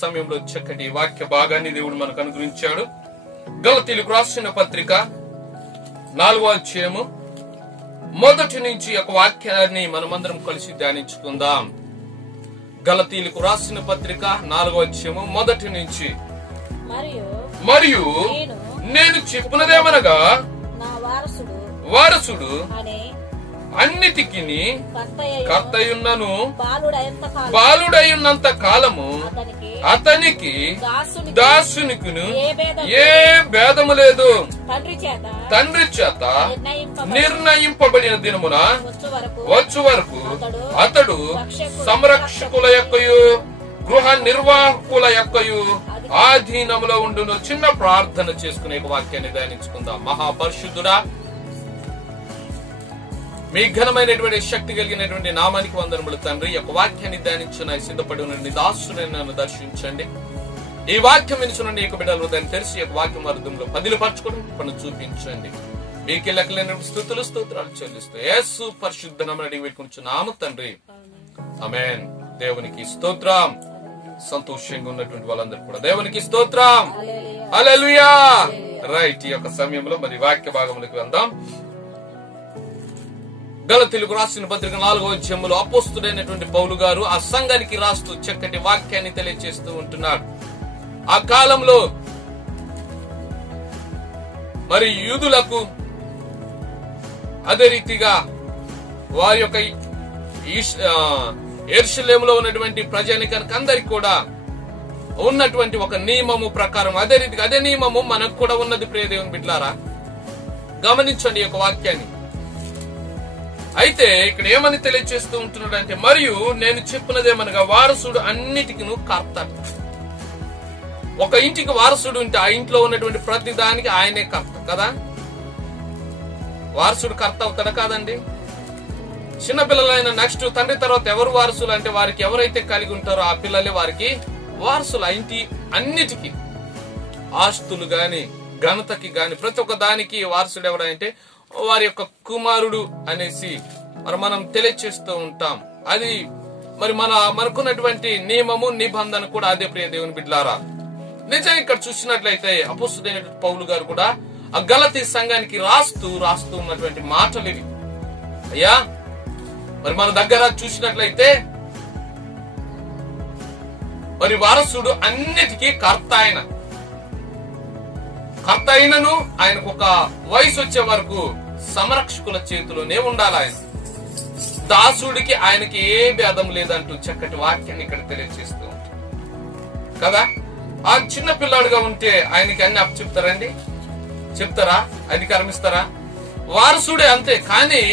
సమయంలో చక్కటి వాక్య భాగాన్ని దేవుడు మనకు అనుగ్రహించాడు. గలతీయులకు రాసిన పత్రిక 4వ అధ్యాయము మొదటి నుంచి ఒక వాక్యాన్ని మనమందరం కలిసి ధ్యానించుకుందాం. గలతీయులకు రాసిన పత్రిక 4వ అధ్యాయము మొదటి నుంచి. మరియు నేను చెప్పునదేమనగా నా వారసుడు అన్నిటికి కర్తయున్నను, బాలుడయున్నంత కాలము అతనికి దాసునికును ఏ భేదము లేదు. తండ్రి చేత నిర్ణయింపబడిన దినమున వచ్చు వరకు అతడు సంరక్షకుల యొక్కయు గృహ నిర్వాహకుల యొక్కయు ఆధీనములో ఉండును. చిన్న ప్రార్థన చేసుకునే వాక్యాన్ని ధ్యానించుకుందాం. మహాపరిశుద్ధుడా, మీ ఘనమైనటువంటి శక్తి కలిగినటువంటి నామానికి వందనములు తండ్రి. ఈ యొక్క వాక్యాన్ని ధ్యానించిన సిద్ధపడి ఉన్న నీ దాసుని నన్ను దర్శించండి. ఈ వాక్యం వినిచున్న నీ యొక్క బిడ్డల హృదయాన్ని తెరిచి ఈ యొక్క వాక్యం అర్థంలో పదిలపరచుకోవడం పన్ను చూపించండి. మీకే లెక్కలేనటువంటి స్తుతులు స్తోత్రాలు చెల్లిస్తూ యేసు పరిశుద్ధ నామమున అడిగి వేడుకొనుచున్నాము తండ్రి, ఆమేన్. దేవునికి స్తోత్రం. సంతోషంగా ఉన్నటువంటి వాళ్ళందరూ కూడా దేవునికి స్తోత్రం. హల్లెలూయా. రైట్, ఈ యొక్క సమయంలో మరి వాక్య భాగంలోకి వెళ్దాం. గలతీయులకు రాసిన పత్రిక 4వ అధ్యాయములో అపోస్తుడైనటువంటి పౌలు గారు ఆ సంఘానికి రాస్తూ చక్కటి వాక్యాన్ని తెలియజేస్తూ ఉంటున్నాడు. ఆ కాలంలో మరి యూదులకు అదే రీతిగా వారి యొక్క యెరూషలేములో ఉన్నటువంటి ప్రజానికానికి అందరికి కూడా ఉన్నటువంటి ఒక నియమము ప్రకారం అదే రీతిగా అదే నియమము మనకు కూడా ఉన్నది. ప్రియ దేవుని బిడ్డలారా, గమనించండి ఈ యొక్క వాక్యాన్ని. అయితే ఇక్కడ ఏమని తెలియజేస్తూ ఉంటున్నాడు అంటే, మరియు నేను చెప్పినదేమనగా వారసుడు అన్నిటికీ కర్త. ఒక ఇంటికి వారసుడు ఉంటే ఆ ఇంట్లో ఉన్నటువంటి ప్రతి దానికి ఆయనే కర్త కదా. వారసుడు కర్త అవుతాడా కాదండి? చిన్నపిల్లలైన నెక్స్ట్ తండ్రి తర్వాత ఎవరు వారసులు అంటే వారికి ఎవరైతే కలిగి ఉంటారో ఆ పిల్లలే వారికి వారసులు. ఆ ఇంటి అన్నిటికీ, ఆస్తులు గాని ఘనతకి గాని ప్రతి ఒక్క దానికి వారసుడు ఎవరంటే వారి యొక్క కుమారుడు అనేసి మనం తెలియచేస్తూ ఉంటాం. అది మరి మనకున్నటువంటి నియమము నిబంధన కూడా అదే. ప్రియ దేవుని బిడ్డలారా, నిజంగా ఇక్కడ చూసినట్లయితే అపోస్తుడైన పౌలు గారు కూడా ఆ గలతీ సంఘానికి రాస్తూ ఉన్నటువంటి మాటలు ఇవి. అయ్యా, మరి మన దగ్గర చూసినట్లయితే మరి వారసుడు అన్నిటికీ కర్త అయినను ఆయనకు ఒక వయసు వచ్చే వరకు సంరక్షకుల చేతిలోనే ఉండాలి. ఆయన దాసుడికి ఆయనకి ఏ భేదం లేదంటూ చక్కటి వాక్యాన్ని ఇక్కడ తెలియజేస్తూ ఉంటారు కదా. ఆ చిన్న పిల్లాడుగా ఉంటే ఆయనకి అన్ని అప్పచెప్తారండి? చెప్తారా? అధికారం ఇస్తారా? వారసుడే అంతే, కానీ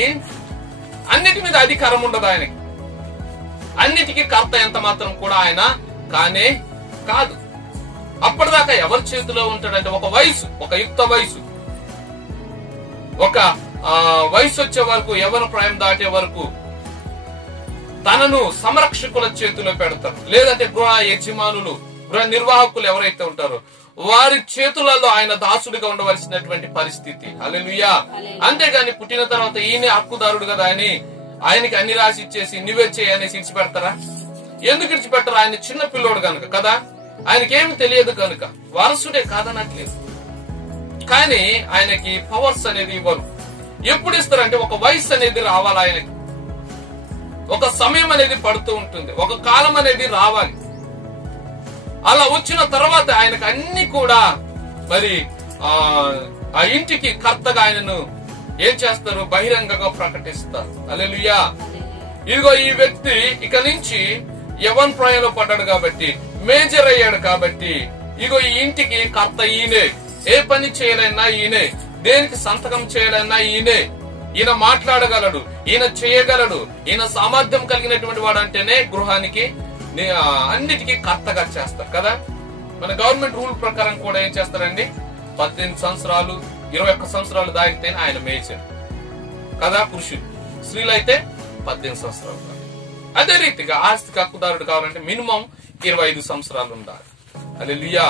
అన్నిటి మీద అధికారం ఉండదు ఆయనకి. అన్నిటికీ కర్త ఎంత మాత్రం కూడా ఆయన కానే కాదు. అప్పటిదాకా ఎవరి చేతిలో ఉంటాడంటే ఒక వయసు, ఒక యుక్త వయసు, ఒక వయసు వచ్చే వరకు, యవ్వన ప్రాయం దాటే వరకు తనను సంరక్షకుల చేతిలో పెడతారు. లేదంటే గృహ యజమానులు, గృహ నిర్వాహకులు ఎవరైతే ఉంటారో వారి చేతులలో ఆయన దాసుడిగా ఉండవలసినటువంటి పరిస్థితి. హల్లెలూయా. అంతేగాని పుట్టిన తర్వాత ఈయనే హక్కుదారుడు కదా అని ఆయనకి అన్ని రాసి ఇచ్చేసి నువ్వే చేయనేసి ఇడిచిపెడతారా? ఎందుకు ఇడిచిపెట్టరు? ఆయన చిన్న పిల్లోడు కనుక కదా, ఆయనకేమి తెలియదు కనుక వారసుడే కాదనట్లేదు. కానీ ఆయనకి పవర్స్ అనేది ఇవ్వరు. ఎప్పుడు ఇస్తారంటే ఒక వయసు అనేది రావాలి ఆయనకి, ఒక సమయం అనేది పడుతూ ఉంటుంది, ఒక కాలం అనేది రావాలి. అలా వచ్చిన తర్వాత ఆయనకు అన్ని కూడా మరి ఆ ఇంటికి కర్తగా ఆయనను ఏం చేస్తారు? బహిరంగంగా ప్రకటిస్తారు. హల్లెలూయా. ఇదిగో ఈ వ్యక్తి ఇక నుంచి యవ్వన ప్రాయంలో పడ్డాడు కాబట్టి, మేజర్ అయ్యాడు కాబట్టి, ఇగో ఈ ఇంటికి కర్త ఈయనే. ఏ పని చేయాలన్నా ఈయనే, దేనికి సంతకం చేయాలన్నా ఈయనే. ఈయన మాట్లాడగలడు, ఈయన చేయగలడు, ఈయన సామర్థ్యం కలిగినటువంటి వాడు అంటేనే గృహానికి అన్నిటికీ కర్తగా చేస్తారు కదా. మన గవర్నమెంట్ రూల్ ప్రకారం కూడా ఏం చేస్తారండి? 18 సంవత్సరాలు 21 సంవత్సరాలు దాటితేనే ఆయన మేజర్ కదా. పురుషులు, స్త్రీలు అయితే 18 సంవత్సరాలు. అదే రీతిగా ఆస్తికి హక్కుదారుడు కావాలంటే మినిమం 25 సంవత్సరాలు ఉండాలి. హల్లెలూయా.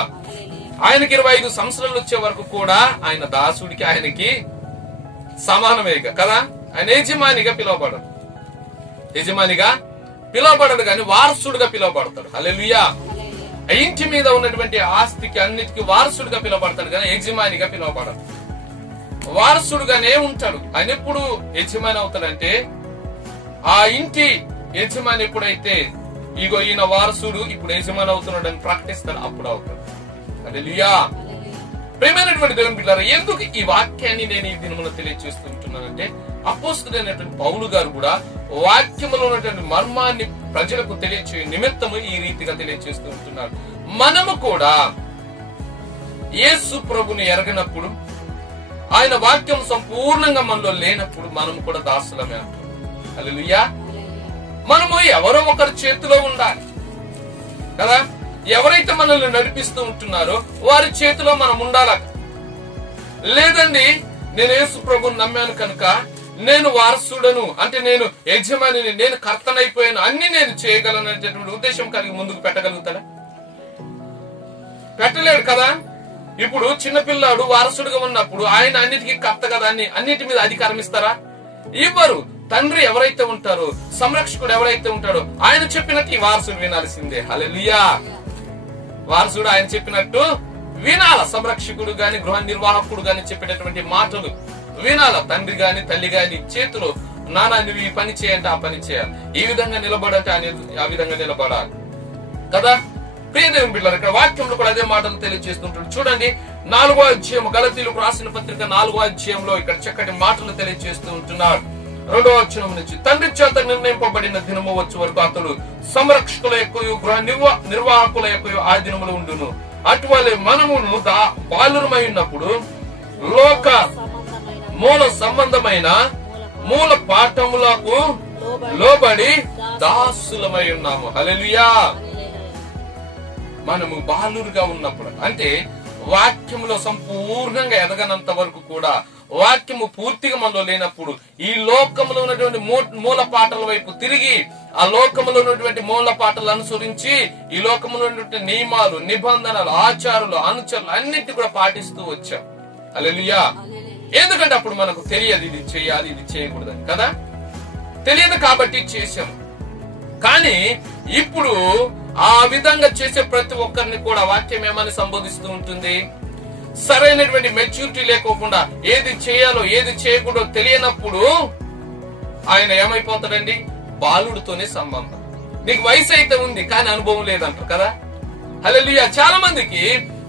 ఆయనకి 25 సంవత్సరాలు వచ్చే వరకు కూడా ఆయన దాసుడికి ఆయనకి సమానమే కదా. ఆయన యజమానిగా పిలువబడడు, యజమానిగా పిలువబడడు కానీ వారసుడుగా పిలువబడతాడు. హల్లెలూయా. ఆ ఇంటి మీద ఉన్నటువంటి ఆస్తికి అన్నిటికీ వారసుడిగా పిలువబడతాడు కానీ యజమానిగా పిలువబడదు. వారసుడుగానే ఉంటాడు. ఆయన ఎప్పుడు యజమాని అవుతాడంటే ఆ ఇంటి యజమాని ఎప్పుడైతే ఇగో ఈయన వారసుడు ఇప్పుడు యజమాని అవుతున్నాడు అని ప్రకటిస్తాడు, అప్పుడు అవుతాడు. హల్లెలూయా. ప్రియమైనటువంటి దేవుని బిడ్డలారా, ఎందుకు ఈ వాక్యాన్ని నేను ఈ దినములో తెలియజేస్తూ ఉంటున్నానంటే అపోస్తలుడైనటువంటి పౌలు గారు కూడా వాక్యములో ఉన్నటువంటి మర్మాన్ని ప్రజలకు తెలియచే నిమిత్తము ఈ రీతిగా తెలియజేస్తూ ఉంటున్నారు. మనము కూడా యేసు ప్రభుని ఎరగనప్పుడు, ఆయన వాక్యం సంపూర్ణంగా మనలో లేనప్పుడు మనము కూడా దాసులమే అంటాం. హల్లెలూయా. మనము ఎవరో ఒకరి చేతిలో ఉండాలి కదా. ఎవరైతే మనల్ని నడిపిస్తూ ఉంటున్నారో వారి చేతిలో మనం ఉండాలట. లేదండి నేను యేసు ప్రభుని నమ్మాను కనుక నేను వారసుడను, అంటే నేను యజమానిని, నేను కర్తనైపోయాను, అన్ని నేను చేయగలను అనేటువంటి ఉద్దేశం కలిగి ముందుకు పెట్టగలుగుతాడా? పెట్టలేడు కదా. ఇప్పుడు చిన్నపిల్లాడు వారసుడుగా ఉన్నప్పుడు ఆయన అన్నిటికీ కర్త కదా, అన్నిటి మీద అధికారం ఇస్తారా? ఇవ్వరు. తండ్రి ఎవరైతే ఉంటారో, సంరక్షకుడు ఎవరైతే ఉంటాడో ఆయన చెప్పినట్టు ఈ వారసుడు వినాల్సిందే. హల్లెలూయా. వారసుడు ఆయన చెప్పినట్టు వినాల. సంరక్షకుడు గాని గృహ నిర్వాహకుడు గాని చెప్పేటటువంటి మాటలు వినాల. తండ్రి గాని తల్లి గాని చేతిలో నాన్న నువ్వు ఈ పని చేయంటే ఆ పని చేయాలి, ఈ విధంగా నిలబడంటే ఆ విధంగా నిలబడాలి కదా. ప్రియదేవుని బిడ్డలారా, ఇక్కడ వాక్యంలో కూడా అదే మాటలు తెలియజేస్తుంటాడు. చూడండి 4వ అధ్యాయం, గలతీయులకు రాసిన పత్రిక 4వ అధ్యాయంలో ఇక్కడ చక్కటి మాటలు తెలియజేస్తూ ఉంటున్నాడు. 2వ వచనం నుంచి, తండ్రి చేత నిర్ణయింపబడిన దినము వచ్చే వరకు అతడు సంరక్షకుల ఎక్కువ గృహ నిర్వాహకుల ఎక్కువ ఆ దినములు ఉండును. అటువలే మనమును బాలురమై ఉన్నప్పుడు లోక మూల సంబంధమైన మూల పాఠములకు లోబడి దాసులమై ఉన్నాము. హల్లెలూయా. మనము బాలురుగా ఉన్నప్పుడు అంటే వాక్యములో సంపూర్ణంగా ఎదగనంత వరకు కూడా, వాక్యము పూర్తిగా మనలో లేనప్పుడు ఈ లోకములో ఉన్నటువంటి మూల పాటల వైపు తిరిగి ఆ లోకములో ఉన్నటువంటి మూల పాటలు అనుసరించి ఈ లోకములో ఉన్నటువంటి నియమాలు, నిబంధనలు, ఆచారాలు, అనుచరులు అన్నిటి కూడా పాటిస్తూ వచ్చాం. హల్లెలూయా. ఎందుకంటే అప్పుడు మనకు తెలియదు ఇది చేయాలి ఇది చేయకూడదని కదా. తెలియదు కాబట్టి చేశాము. కానీ ఇప్పుడు ఆ విధంగా చేసే ప్రతి ఒక్కరిని కూడా వాక్యం ఏమని సంబోధిస్తూ ఉంటుంది? సరైనటువంటి మెచ్యూరిటీ లేకోకుండా ఏది చేయాలో ఏది చేయకూడదో తెలియనప్పుడు ఆయన ఏమైపోతాడండి? బాలుడితోనే సంబంధం. నీకు వయసు అయితే ఉంది కానీ అనుభవం లేదంటారు కదా. హల్లెలూయా. చాలా మందికి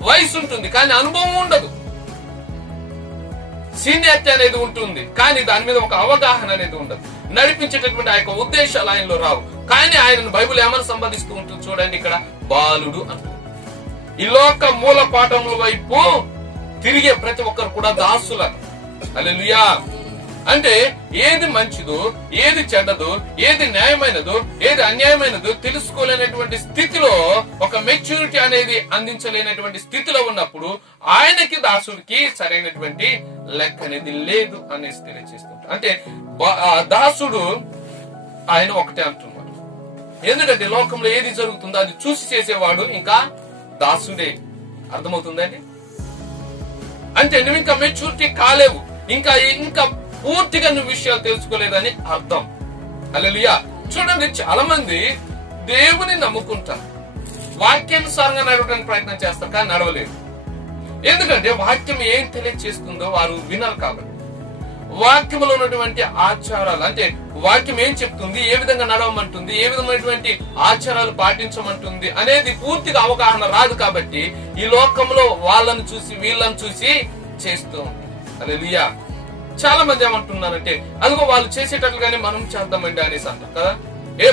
వయసు ఉంటుంది కానీ అనుభవం ఉండదు. సీనియారిటీ అనేది ఉంటుంది కానీ దాని మీద ఒక అవగాహన అనేది ఉండదు. నడిపించేటటువంటి ఆ యొక్క ఉద్దేశాలు ఆయనలో రావు. కానీ ఆయనను బైబిల్ ఏమని సంబోధిస్తూ ఉంటుంది చూడండి, ఇక్కడ బాలుడు అంటూ. ఈ లోక మూల పాఠముల వైపు తిరిగే ప్రతి ఒక్కరు కూడా దాసులను. హల్లెలూయా. అంటే ఏది మంచిదో, ఏది చెడ్డదో, ఏది న్యాయమైనదో, ఏది అన్యాయమైనదో తెలుసుకోలేనటువంటి స్థితిలో, ఒక మెచ్యూరిటీ అనేది అందించలేనటువంటి స్థితిలో ఉన్నప్పుడు ఆయనకి దాసుడికి సరైనటువంటి లెక్క అనేది లేదు అనేసి తెలియజేస్తుంటారు. అంటే దాసుడు ఆయన ఒకటే అంటున్నాడు. ఎందుకంటే లోకంలో ఏది జరుగుతుందో అది చూసి చేసేవాడు ఇంకా దాసుడే. అర్థమవుతుందండి? అంటే నువ్వు ఇంకా మెచ్యూరిటీ కాలేవు, ఇంకా పూర్తిగా నువ్వు విషయాలు తెలుసుకోలేదని అర్థం. హల్లెలూయా. చూడండి, చాలా మంది దేవుని నమ్ముకుంటారు, వాక్యానుసారంగా నడవడానికి ప్రయత్నం చేస్తారు కానీ నడవలేదు. ఎందుకంటే వాక్యం ఏం తెలియజేస్తుందో వారు వినరు కాబట్టి. వాక్యంలో ఉన్నటువంటి ఆచారాలు, అంటే వాక్యం ఏం చెప్తుంది, ఏ విధంగా నడవమంటుంది, ఏ విధమైనటువంటి ఆచారాలు పాటించమంటుంది అనేది పూర్తిగా అవగాహన రాదు కాబట్టి ఈ లోకంలో వాళ్ళను చూసి వీళ్ళని చూసి చేస్తూ ఉంటారు. హల్లెలూయా. చాలా మంది ఏమంటున్నారంటే అదిగో వాళ్ళు చేసేటట్లుగానే మనం చేద్దామండి అనేసి అంటారు కదా.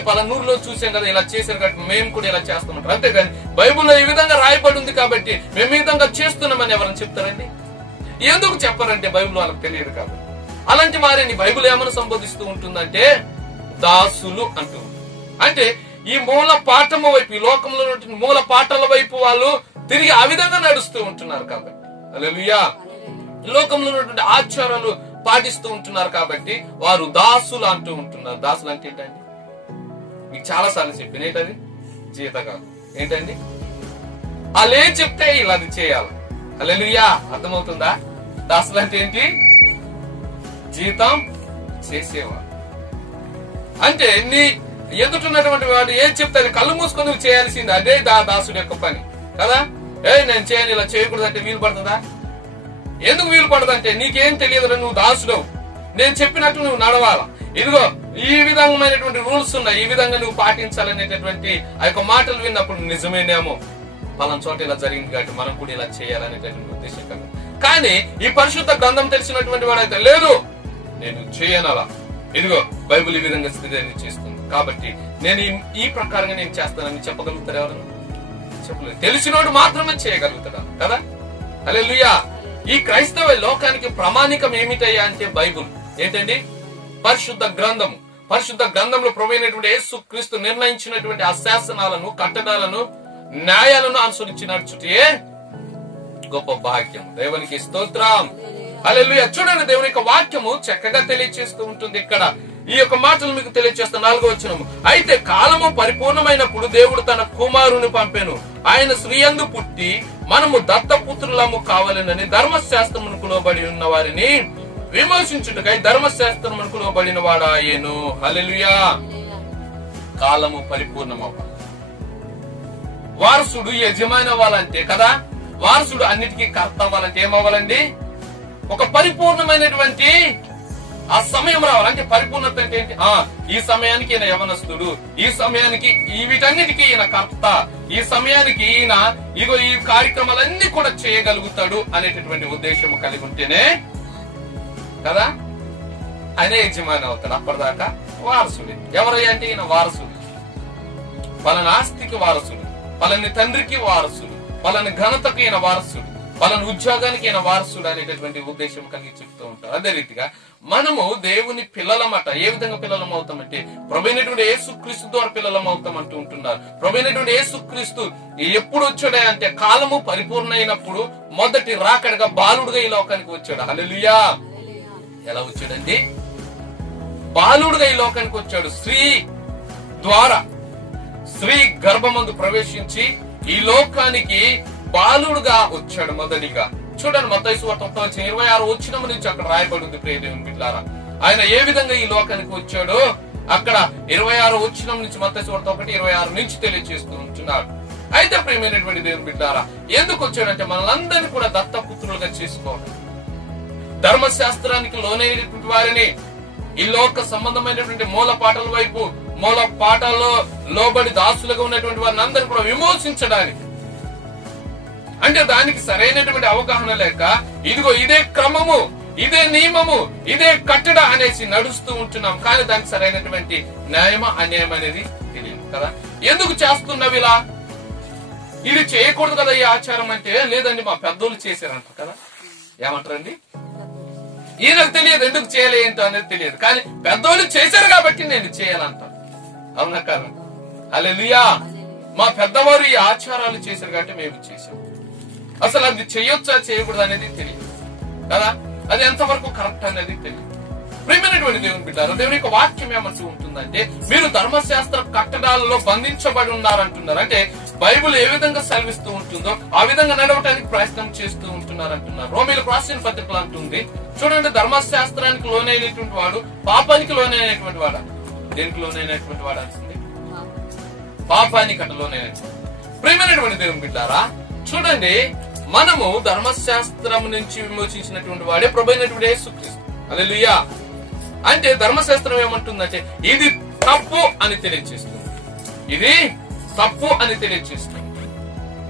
పలానూరులో చూసాం కదా ఇలా చేశారు కాబట్టి మేము కూడా ఇలా చేస్తామంటారు. అంతేగాని బైబుల్లో ఈ విధంగా రాయబడి ఉంది కాబట్టి మేము ఈ విధంగా చేస్తున్నామని ఎవరైనా చెప్తారండి? ఎందుకు చెప్పారంటే బైబిల్ వాళ్ళకి తెలియదు కాబట్టి. అలాంటి వారిని బైబిల్ ఏమని సంబోధిస్తూ ఉంటుందంటే దాసులు అంటూ. అంటే ఈ మూల పాఠము వైపు, ఈ లోకంలో మూల పాఠాల వైపు వాళ్ళు తిరిగి ఆ విధంగా నడుస్తూ ఉంటున్నారు కాబట్టి. హల్లెలూయా. లోకంలో ఉన్నటువంటి ఆచారాలు పాటిస్తూ ఉంటున్నారు కాబట్టి వారు దాసులు అంటూ ఉంటున్నారు. దాసులు అంటే ఏంటండి? మీకు చాలా సార్లు చెప్పిన ఏంటది? జీతగాడు. ఏంటండి? వాళ్ళు ఏం చెప్తే ఇలా అది చేయాలి. హల్లెలూయా. అర్థమవుతుందా? దాసులు అంటే ఏంటి? జీతం చేసేవాడు. అంటే ఎదుటిన్నటువంటి వాడు ఏం చెప్తాడు కళ్ళు మూసుకొని నువ్వు చేయాల్సింది అదే దాసుడి యొక్క పని కదా. నేను చేయను, ఇలా చేయకూడదు అంటే వీలు పడుతుందా? ఎందుకు వీలు పడదంటే నీకేం తెలియదురా, నువ్వు దాసుడవు, నేను చెప్పినట్టు నువ్వు నడవాలా, ఇదిగో ఈ విధమైనటువంటి రూల్స్ ఉన్నాయి, ఈ విధంగా నువ్వు పాటించాలనేటటువంటి ఆ యొక్క మాటలు విన్నప్పుడు నిజమేనేమో పలానా చోట ఇలా జరిగింది కాబట్టి మనం కూడా ఇలా చేయాలనేటటువంటి ఉద్దేశం కదా. కానీ ఈ పరిశుద్ధ గ్రంథం తెలిసినటువంటి వాడైతే లేదు, నేను చేయనలా, ఇదిగో బైబిల్ ఈ విధంగా స్థితి చేస్తుంది కాబట్టి నేను ఈ ప్రకారంగా నేను చేస్తానని చెప్పగలుగుతారు ఎవరన్నా? చెప్పలేదు. తెలిసినోడు మాత్రమే చేయగలుగుతాడా కదా. హల్లెలూయా. ఈ క్రైస్తవ లోకానికి ప్రామాణికం ఏమిటయ్యా అంటే బైబుల్ ఏంటండి? పరిశుద్ధ గ్రంథము. పరిశుద్ధ గ్రంథంలో ప్రభువైనటువంటి యేసుక్రీస్తు నిర్ణయించినటువంటి ఆ శాసనాలను, కట్టడాలను, న్యాయాలను అనుసరించి నడుచుటే గొప్ప భాగ్యం. దేవునికి స్తోత్రం. హల్లెలూయా. చూడండి, దేవుని యొక్క వాక్యము చక్కగా తెలియజేస్తూ ఉంటుంది. ఇక్కడ ఈ యొక్క మాటలు మీకు తెలియజేస్తా. 4వ వచనము, అయితే కాలము పరిపూర్ణమైనప్పుడు దేవుడు తన కుమారుని పంపెను, ఆయన స్త్రీయందు పుట్టి మనము దత్తపుత్రులము కావాలనని ధర్మశాస్త్రమునకు లోబడి ఉన్న వారిని విమోచించుటకై ధర్మశాస్త్రమునకు లోబడిన వాడాయెను. హల్లెలూయా. కాలము పరిపూర్ణమవ్వాలి. వారసుడు యజమాని అవ్వాలంటే కదా, వారసుడు అన్నిటికీ కర్త అవ్వాలంటే ఏమవ్వాలండి? ఒక పరిపూర్ణమైనటువంటి ఆ సమయం రావాలి. అంటే పరిపూర్ణత అంటే ఏంటి? ఈ సమయానికి ఈయన యవనస్తుడు, ఈ సమయానికి వీటన్నిటికీ ఈయన కర్త, ఈ సమయానికి ఈయన ఇగో ఈ కార్యక్రమాలన్నీ కూడా చేయగలుగుతాడు అనేటటువంటి ఉద్దేశం కలిగి ఉంటేనే కదా ఆయన యజమాని అవుతాడు. అప్పటిదాకా వారసుడు. ఎవరయ్యా అంటే ఈయన వారసుడు, పలానా ఆస్తికి వారసుడు, పలాని తండ్రికి వారసుడు, పలాని ఘనతకు ఈయన వారసుడు, పలాని ఉద్యోగానికి ఈయన వారసుడు అనేటటువంటి ఉద్దేశం కలిగి చెప్తూ ఉంటారు. అదే రీతిగా మనము దేవుని పిల్లలమాట. ఏ విధంగా పిల్లలం అవుతామంటే ప్రభువైనటువంటి యేసుక్రీస్తు ద్వారా పిల్లలం అవుతాం అంటూ ఉంటున్నారు. ప్రభువైనటువంటి యేసుక్రీస్తు ఎప్పుడు వచ్చాడే అంటే కాలము పరిపూర్ణ అయినప్పుడు మొదటి రాకడగా బాలుడుగా ఈ లోకానికి వచ్చాడు. హల్లెలూయా. ఎలా వచ్చాడండి? బాలుడుగా ఈ లోకానికి వచ్చాడు. స్త్రీ ద్వారా, స్త్రీ గర్భమందు ప్రవేశించి ఈ లోకానికి బాలుడుగా వచ్చాడు మొదటిగా. చూడండి, మత్తయి సువార్త 26 వచనం నుంచి అక్కడ రాయబడి ఉంది. ప్రియ దేవుని బిడ్డలారా, ఆయన ఏ విధంగా ఈ లోకానికి వచ్చాడో అక్కడ 26 వచనం నుంచి మత్తయి సువార్త 1:26 నుంచి తెలియజేస్తూ ఉంటున్నాడు. అయితే ప్రియమైనటువంటి దేవుని బిడ్డలారా, ఎందుకు వచ్చాడంటే మనలందరినీ కూడా దత్తపుత్రులుగా చేసుకోవాలి. ధర్మశాస్త్రానికి లోనైనటువంటి వారిని, ఈ లోక సంబంధమైనటువంటి మూల పాటల వైపు, మూల పాటల్లో లోబడి దాసులుగా ఉన్నటువంటి వారిని అందరినీ కూడా విమోచించడానికి, అంటే దానికి సరైనటువంటి అవగాహన లేక ఇదిగో ఇదే క్రమము, ఇదే నియమము, ఇదే కట్టడ అనేసి నడుస్తూ ఉంటున్నాం. కానీ దానికి సరైనటువంటి న్యాయమా అన్యాయం అనేది తెలియదు కదా. ఎందుకు చేస్తున్నవి ఇలా? ఇది చేయకూడదు కదా ఈ ఆచారం అంటే, లేదండి మా పెద్దోళ్ళు చేశారంట కదా. ఏమంటారండి? ఈయనకు తెలియదు ఎందుకు చేయలే ఏంటో అనేది తెలియదు, కానీ పెద్దోళ్ళు చేశారు కాబట్టి నేను చేయాలంటాను. అవునా కాదు? హల్లెలూయా. మా పెద్దవారు ఈ ఆచారాలు చేశారు కాబట్టి మేము చేశాం. అసలు అది చేయొచ్చా చేయకూడదు అనేది తెలియదు కదా. అది ఎంతవరకు కరెక్ట్ అనేది తెలియదు. ప్రియమైనటువంటి దేవుని బిడ్డారు, దేవుని యొక్క వాక్యం ఏమంటూ ఉంటుందంటే మీరు ధర్మశాస్త్ర కట్టడాలలో బంధించబడి ఉన్నారంటున్నారు. అంటే బైబుల్ ఏ విధంగా సెలవిస్తూ ఉంటుందో ఆ విధంగా నడవటానికి ప్రయత్నం చేస్తూ ఉంటున్నారు అంటున్నారు. రోమీయులకు రాసిన పత్రికలు అంటుంది, చూడండి, ధర్మశాస్త్రానికి లోనైనటువంటి వాడు పాపానికి లోనైనటువంటి వాడా? దేనికి లోనైనటువంటి వాడు అంటుంది? పాపానికి అట లోనైనటువంటి. ప్రియమైనటువంటి దేవుని బిడ్డారా, చూడండి, మనము ధర్మశాస్త్రం నుంచి విమోచించినటువంటి వాడే ప్రభువైనటువంటి యేసుక్రీస్తు. హల్లెలూయా. అంటే ధర్మశాస్త్రం ఏమంటుందంటే ఇది తప్పు అని తెలియజేస్తుంది, ఇది తప్పు అని తెలియజేస్తుంది.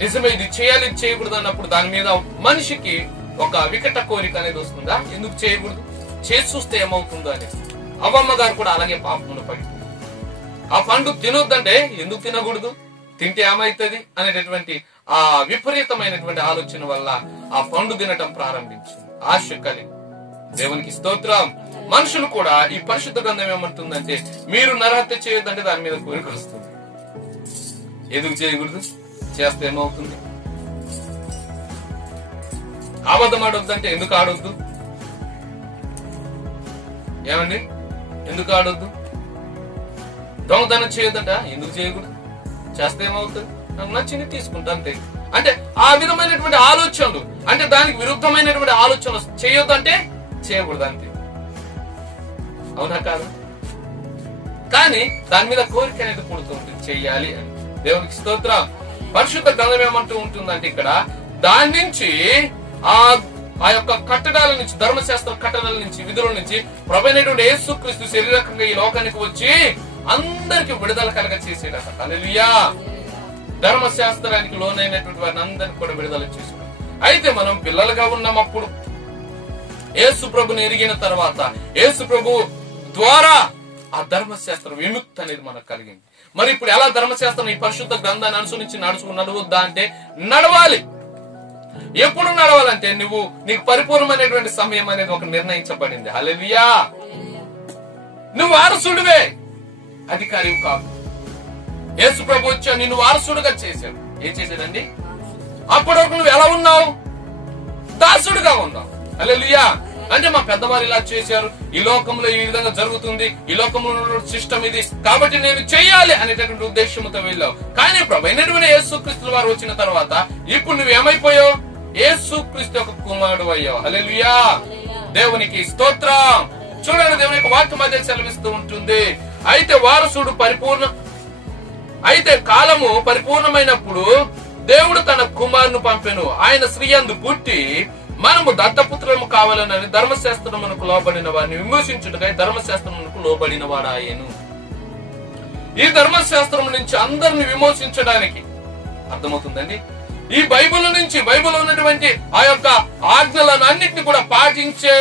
నిజమే, ఇది చేయాలి, ఇది చేయకూడదు అన్నప్పుడు దాని మీద మనిషికి ఒక వికట కోరిక అనేది వస్తుందా? ఎందుకు చేయకూడదు, చేసి చూస్తే ఏమవుతుందో అనేది. అవ్వమ్మ గారు కూడా అలాగే పాపమును పడి ఆ పండు తినొద్దంటే ఎందుకు తినకూడదు, తింటే ఏమైతుంది అనేటటువంటి ఆ విపరీతమైనటువంటి ఆలోచన వల్ల ఆ పండు తినటం ప్రారంభించింది. ఆశ కలిగి. దేవునికి స్తోత్రం. మనుషులు కూడా ఈ పరిశుద్ధ గ్రంథం ఏమంటుందంటే మీరు నరహత్య చేయొద్దంటే దాని మీద కోరిక వస్తుంది. ఎందుకు చేయకూడదు, చేస్తే ఏమవుతుంది? అబద్ధం ఆడొద్దంటే ఎందుకు ఆడొద్దు? ఏమండి, ఎందుకు ఆడొద్దు? దొంగతనం చేయొద్దంట ఎందుకు చేయకూడదు? చేస్తే ఏమవుతుంది? నాకు నచ్చింది తీసుకుంటా అంతే. అంటే ఆ విధమైనటువంటి ఆలోచనలు, అంటే దానికి విరుద్ధమైనటువంటి ఆలోచనలు చేయొద్దంటే చేయకూడదు అంతే. అవునా కాదు? కానీ దాని మీద కోరిక అనేది పుడుతూ ఉంటుంది, చెయ్యాలి అని. దేవునికి స్తోత్రం. పరిశుద్ధ గ్రంథం ఏమంటూ ఉంటుందంటే ఇక్కడ దాని నుంచి ఆ యొక్క కట్టడాల నుంచి, ధర్మశాస్త్ర కట్టడాల నుంచి, విధుల నుంచి ప్రభువైనటువంటి యేసుక్రీస్తు శరీరకంగా ఈ లోకానికి వచ్చి అందరికి విడుదల కలగ చేసేటట. హల్లెలూయా. ధర్మశాస్త్రానికి లోనైనటువంటి వారిని అందరికి కూడా విడుదల చేసాడు. అయితే మనం పిల్లలుగా ఉన్నప్పుడు యేసు ప్రభుని ఎరిగిన తర్వాత యేసు ప్రభు ద్వారా ఆ ధర్మశాస్త్ర విముక్తి అనేది మనకు కలిగింది. మరి ఇప్పుడు ఎలా ధర్మశాస్త్రం ఈ పరిశుద్ధ గ్రంథాన్ని అనుసరించి నడవద్దా అంటే నడవాలి. ఎప్పుడు నడవాలంటే నీకు పరిపూర్ణమైనటువంటి సమయం అనేది ఒక నిర్ణయించబడింది. హల్లెలూయా. నువ్వు వారసుడివే, అధికారి కాదు. యేసు ప్రభు వచ్చా నిన్ను వారసుడుగా చేశాడు. ఏం చేశాడండి? అప్పటి వరకు నువ్వు ఎలా ఉన్నావు? దాసుడుగా ఉన్నావు. హల్లెలూయా. అంటే మా పెద్దవారు ఇలా చేశారు, ఈ లోకంలో ఈ విధంగా జరుగుతుంది, ఈ లోకంలో సిస్టమ్ ఇది, కాబట్టి నేను చెయ్యాలి అనేటటువంటి ఉద్దేశంతో వెళ్ళావు. కానీ ప్రభువైనటువంటి యేసుక్రీస్తు వారు వచ్చిన తర్వాత ఇప్పుడు నువ్వు ఏమైపోయావు? యేసుక్రీస్తు యొక్క కుమారుడు అయ్యావు. హల్లెలూయా. దేవునికి స్తోత్రం. చూడండి, దేవుని యొక్క వాక్యం అదే సెలవిస్తూ ఉంటుంది. అయితే కాలము పరిపూర్ణమైనప్పుడు దేవుడు తన కుమారుని పంపెను. ఆయన స్త్రీయందు పుట్టి మనము దత్తపుత్రము కావాలని ధర్మశాస్త్రమునకు లోబడిన వారిని విమోచించుటకై ధర్మశాస్త్రమునకు లోబడిన వాడాయను. ఈ ధర్మశాస్త్రం నుంచి అందరిని విమోచించడానికి అర్థమవుతుందండి. ఈ బైబిల్ నుంచి, బైబిల్ ఉన్నటువంటి ఆ యొక్క ఆజ్ఞలను అన్నింటినీ కూడా పాటించే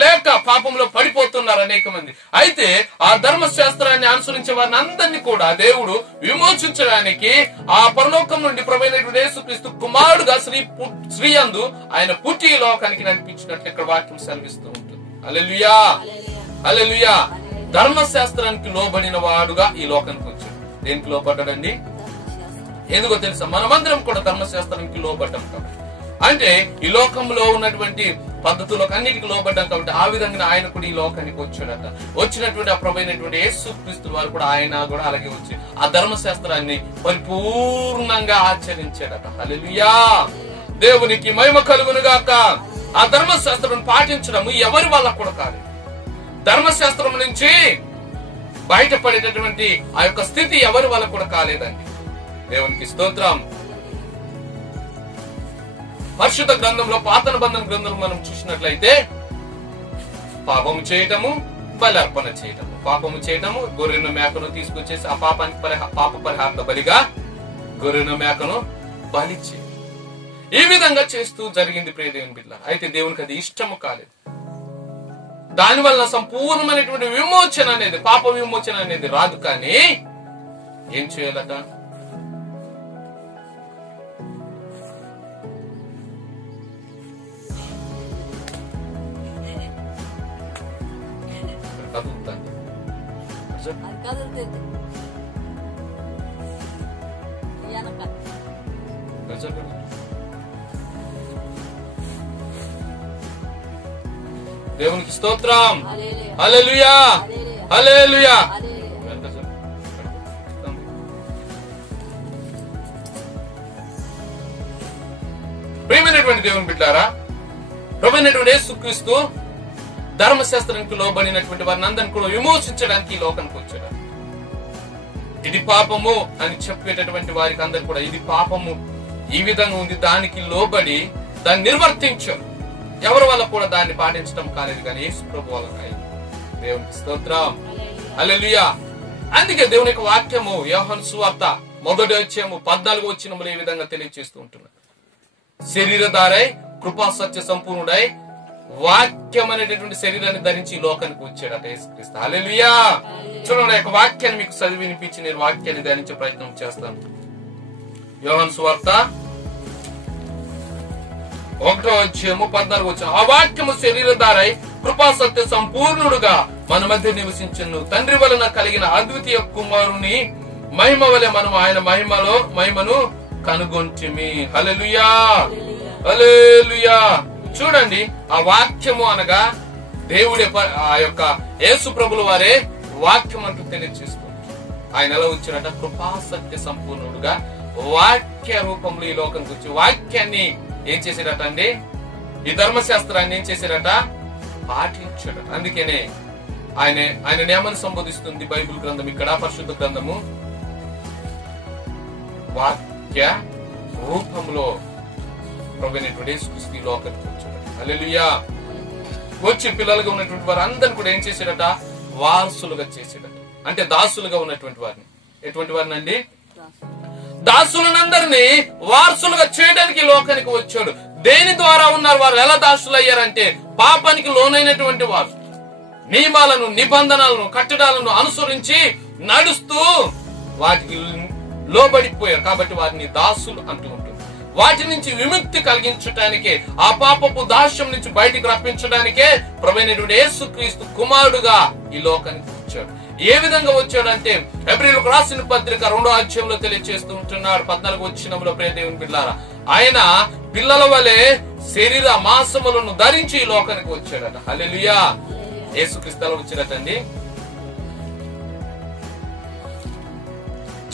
లేక పాపంలో పడిపోతున్నారు అనేక మంది. అయితే ఆ ధర్మశాస్త్రాన్ని అనుసరించే వారిని అందరినీ కూడా దేవుడు విమోచించడానికి ఆ పరలోకం నుండి ప్రభువైనటువంటి యేసుక్రీస్తు కుమారుడుగా స్త్రీయందు ఆయన పుట్టి ఈ లోకానికి నడిపించినట్లు ఇక్కడ వాక్యం సెలవిస్తూ ఉంటుంది. హల్లెలూయా. హల్లెలూయా. ధర్మశాస్త్రానికి లోబడిన వాడుగా ఈ లోకానికి వచ్చాడు. దేనికి లోబడ్డాడండి? ఎందుకో తెలుసా? మనమందరం కూడా ధర్మశాస్త్రానికి లోబడ్డాం కాబట్టి, అంటే ఈ లోకంలో ఉన్నటువంటి పద్ధతులకు అన్నిటికీ లోబడ్డాం కాబట్టి ఆ విధంగా ఆయన కూడా ఈ లోకానికి వచ్చాడట. వచ్చినటువంటి ఆ ప్రభువైనటువంటి యేసుక్రీస్తు వారు కూడా ఆయన కూడా అలాగే వచ్చి ఆ ధర్మశాస్త్రాన్ని పరిపూర్ణంగా ఆచరించాడట. హల్లెలూయా. దేవునికి మహిమ కలుగును గాక. ఆ ధర్మశాస్త్రం పాటించడం ఎవరి వల్ల కూడా కాదు. ధర్మశాస్త్రం నుంచి బయటపడేటటువంటి ఆ యొక్క స్థితి ఎవరి వల్ల కూడా కాలేదండి. దేవునికి స్తోత్రం. పరిశుద్ధ గ్రంథంలో, పాత నిబంధన గ్రంథంలో మనం చూసినట్లయితే పాపము చేయటము, బలి అర్పణ చేయటము. పాపము చేయటము, గొర్రెను మేకను తీసుకొచ్చేసి ఆ పాప పరిహార్థ బలిగా గొర్రెను మేకను బలి చేయ, ఈ విధంగా చేస్తూ జరిగింది ప్రియ దేవుని బిడ్డలారా. అయితే దేవునికి అది ఇష్టము కాలేదు. దానివల్ల సంపూర్ణమైనటువంటి విమోచన అనేది, పాప విమోచన అనేది రాదు. కానీ ఏం చేయాలట? దేవునికి స్తోత్రం. హల్లెలూయా. హల్లెలూయా. ప్రియమైనటువంటి దేవుని బిడ్డలారా, ప్రభువైనటువంటి యేసుక్రీస్తు ధర్మశాస్త్రానికి లోబడినటువంటి వారిని అందరిని కూడా విమోచించడానికి ఈ లోకానికి వచ్చాడు. ఇది పాపము అని చెప్పేటటువంటి వారికి అందరు కూడా ఇది పాపము, ఈ విధంగా ఉంది, దానికి లోబడి దాన్ని నిర్వర్తించారు. ఎవరి వల్ల కూడా దాన్ని పాటించడం కాలేదు, కానీ యేసు ప్రభు వల్ల కాదు. దేవునికి స్తోత్రం. హల్లెలూయా. అందుకే దేవుని యొక్క వాక్యము యోహాను సువార్త 1వ అధ్యాయము 14వ వచనములో ఈ విధంగా తెలియజేస్తూ ఉంటున్నాడు. శరీరధారై కృపా సత్య సంపూర్ణుడై వాక్యం అనేటటువంటి శరీరాన్ని ధరించి లోకానికి వచ్చాడట యేసుక్రీస్తు. హల్లెలూయా. చూడండి, యొక్క వాక్యాన్ని మీకు చదివి వినిపించి నేను వాక్యాన్ని ధ్యానించే ప్రయత్నం చేస్తాను. యోహాను సువార్త 1వ అధ్యాయము 14వ వచనం. ఆ వాక్యము శరీరధారై కృపా సత్య సంపూర్ణుడుగా మన మధ్య నివసించును. తండ్రి వలన కలిగిన అద్వితీయ కుమారుని మహిమ వలె మనం ఆయన మహిమను కనుగొంటిమి. హల్లెలూయా. హల్లెలూయా. చూడండి, ఆ వాక్యము అనగా దేవుడి ఆ యొక్క యేసు ప్రభుల వారే వాక్యం అంటూ తెలియజేస్తుంది. ఆయన ఎలా వచ్చాడట? కృపా సత్య సంపూర్ణుడుగా వాక్య రూపంలో ఈ లోకానికి వచ్చి వాక్యాన్ని ఏం చేశాడట అండి? ఈ ధర్మశాస్త్రాన్ని ఏం చేశాడట? పాటించాడట. అందుకనే ఆయన ఏమని సంబోధిస్తుంది బైబిల్ గ్రంథం ఇక్కడ, పరిశుద్ధ గ్రంథము? వాక్య రూపంలో ప్రభువైనటువంటి యేసుక్రీస్తు ఈ లోకానికి వచ్చాడు. హల్లెలూయా. వచ్చి పిల్లలుగా ఉన్నటువంటి వారు అందరిని కూడా ఏం చేశాడట? వారసులుగా చేశాడట. అంటే దాసులుగా ఉన్నటువంటి వారిని, ఎటువంటి వారిని అండి? దాసులందరినీ వారసులుగా చేయడానికి ఈ లోకానికి వచ్చాడు. దేని ద్వారా ఉన్నారు వారు? ఎలా దాసులు అయ్యారంటే పాపానికి లోనైనటువంటి వారు నియమాలను, నిబంధనలను, కట్టడాలను అనుసరించి నడుస్తూ వాటికి లోబడిపోయారు. కాబట్టి వారిని దాసులు అంటూ ఉంటుంది. వాటి నుంచి విముక్తి కలిగించడానికే, ఆ పాపపు దాస్యం నుంచి బయటికి రప్పించడానికే ప్రభువైనటువంటి యేసుక్రీస్తు కుమారుడుగా ఈ లోకానికి వచ్చాడు. ఏ విధంగా వచ్చాడంటే హెబ్రీయులకు రాసిన పత్రిక 2వ అధ్యాయంలో తెలియజేస్తూ ఉంటున్నాడు 14వ వచనంలో, ప్రియ దేవుని బిడ్డలారా, ఆయన పిల్లల వలె శరీర మాంసములను ధరించి ఈ లోకానికి వచ్చాడట. హల్లెలూయా. యేసుక్రీస్తు ఎలా వచ్చాడటండి?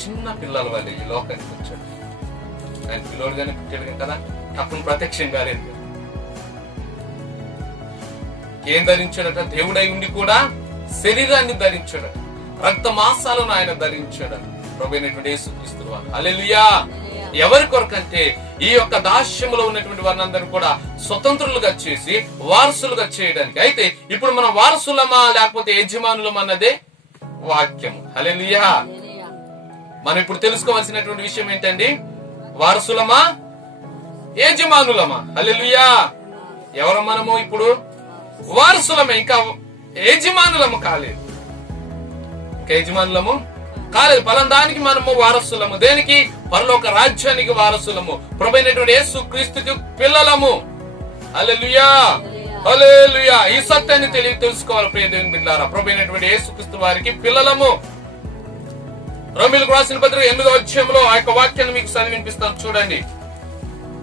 చిన్న పిల్లల వలె ఈ లోకానికి వచ్చాడు. ఆయన పిల్లోడుగానే పుట్టాడు కదా, అప్పుడు ప్రత్యక్షం కాలేదు. ఏం ధరించాడట? దేవుడై ఉండి కూడా శరీరాన్ని ధరించాడట. రక్త మాంసాలను ఆయన ధరించాడట ప్రభువైనటువంటి యేసుక్రీస్తు వారు. హల్లెలూయా. ఎవరి కొరకంటే ఈ యొక్క దాస్యములో ఉన్నటువంటి వారిని కూడా స్వతంత్రులుగా చేసి వారసులుగా చేయడానికి. అయితే ఇప్పుడు మనం వారసులమా లేకపోతే యజమానులమా అన్నదే వాక్యము. హల్లెలూయా. మనం ఇప్పుడు తెలుసుకోవాల్సినటువంటి విషయం ఏంటండి? వారసులమా యజమానులమా? హల్లెలూయా. ఎవరు మనము? ఇప్పుడు వారసులమే, ఇంకా యజమానులము కాలేదు. ఇంకా యజమానులము కాలేదు. పలందానికి మనము వారసులము. దేనికి? పరలోక రాజ్యానికి వారసులము. ప్రభువైనటువంటి యేసుక్రీస్తుకి పిల్లలము. హల్లెలూయా. హల్లెలూయా. ఈ సత్యాన్ని తెలుసుకోవాలి ప్రియ దేవుని బిడ్డలారా. ప్రభువైనటువంటి యేసుక్రీస్తు వారికి పిల్లలము. రోమీయులకు రాసిన పత్రిక 8వ అధ్యాయంలో ఆ యొక్క వాక్యాన్ని మీకు చదివినిపిస్తాను, చూడండి.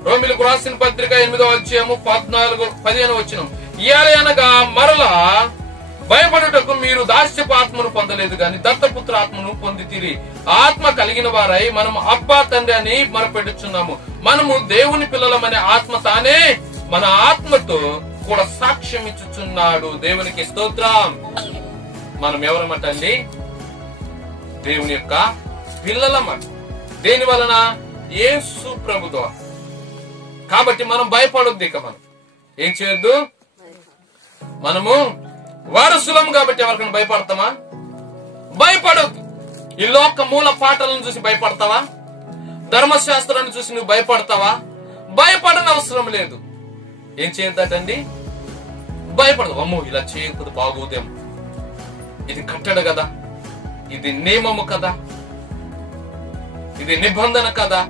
రోమీయులకు రాసిన పత్రిక 8వ అధ్యాయము 14-15 వచనం. అనగా మరలా భయపడుటకు మీరు దాస్యపు ఆత్మను పొందలేదు గాని దత్తపుత్ర ఆత్మను పొందితిరి. ఆత్మ కలిగిన వారై మనము అబ్బా తండ్రి అని మొరపెడుచున్నాము. మనము దేవుని పిల్లలమనే ఆత్మ తానే మన ఆత్మతో కూడా సాక్ష్యం ఇచ్చుచున్నాడు. దేవునికి స్తోత్రం. మనం ఎవరమంటండి? దేవుని యొక్క పిల్లలమాట. దేని వలన? యేసు ప్రభు ద్వారా. కాబట్టి మనం భయపడొద్దు. ఇక మనం ఏం చేయొద్దు? మనము వారసులం కాబట్టి ఎవరికైనా భయపడతామా? భయపడొద్దు. ఈ లోక మూల పాటలను చూసి భయపడతావా? ధర్మశాస్త్రాన్ని చూసి నువ్వు భయపడతావా? భయపడని అవసరం లేదు. ఏం చేయొద్దటండి? భయపడదు. అమ్మో ఇలా చేయకపోతే బాగోదేమో, ఇది కట్టడు కదా, ఇది నియమము కదా, ఇది నిబంధన కదా,